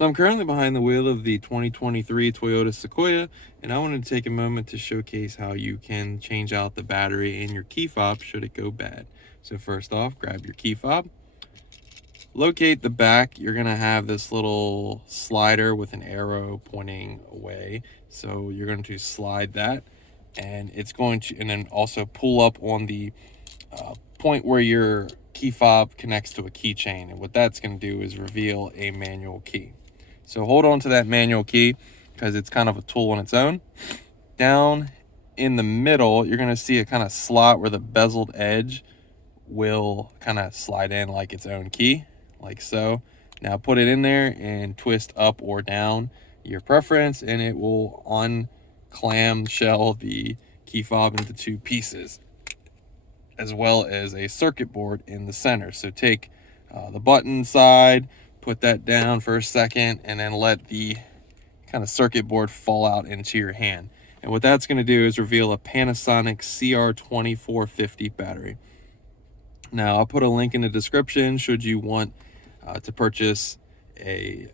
So I'm currently behind the wheel of the 2023 Toyota Sequoia, and I wanted to take a moment to showcase how you can change out the battery in your key fob should it go bad. So first off, grab your key fob, locate the back. You're gonna have this little slider with an arrow pointing away. So you're going to slide that, and it's going to, and then also pull up on the point where your key fob connects to a keychain. And what that's going to do is reveal a manual key. So hold on to that manual key because it's kind of a tool on its own. Down in the middle, you're going to see a kind of slot where the bezeled edge will kind of slide in like its own key, like so. Now put it in there and twist up or down your preference, and it will unclamshell the key fob into two pieces, as well as a circuit board in the center. So take the button side, put that down for a second, and then let the kind of circuit board fall out into your hand. And what that's going to do is reveal a Panasonic CR2450 battery. Now I'll put a link in the description should you want to purchase a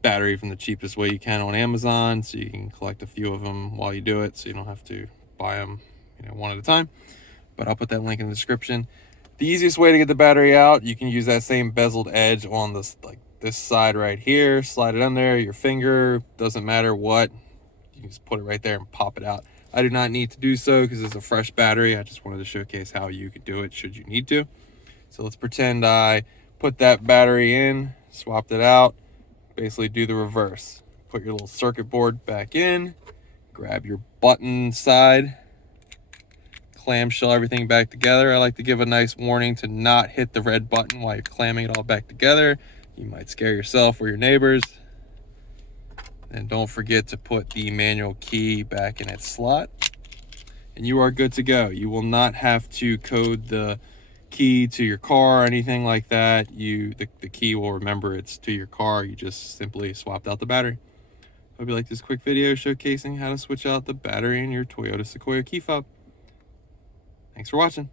battery from the cheapest way you can on Amazon, so you can collect a few of them while you do it, so you don't have to buy them one at a time. But I'll put that link in the description. The easiest way to get the battery out, you can use that same bezeled edge on this, like this side right here. Slide it on there, your finger, doesn't matter what. You can just put it right there and pop it out. I do not need to do so because it's a fresh battery. I just wanted to showcase how you could do it should you need to. So let's pretend I put that battery in, swapped it out, basically do the reverse. Put your little circuit board back in, grab your button side, clamshell everything back together. I like to give a nice warning to not hit the red button while you're clamming it all back together. You might scare yourself or your neighbors. And don't forget to put the manual key back in its slot, and you are good to go. You will not have to code the key to your car or anything like that. The key will remember it's to your car. You just simply swapped out the battery. Hope you like this quick video showcasing how to switch out the battery in your Toyota Sequoia key fob. Thanks for watching.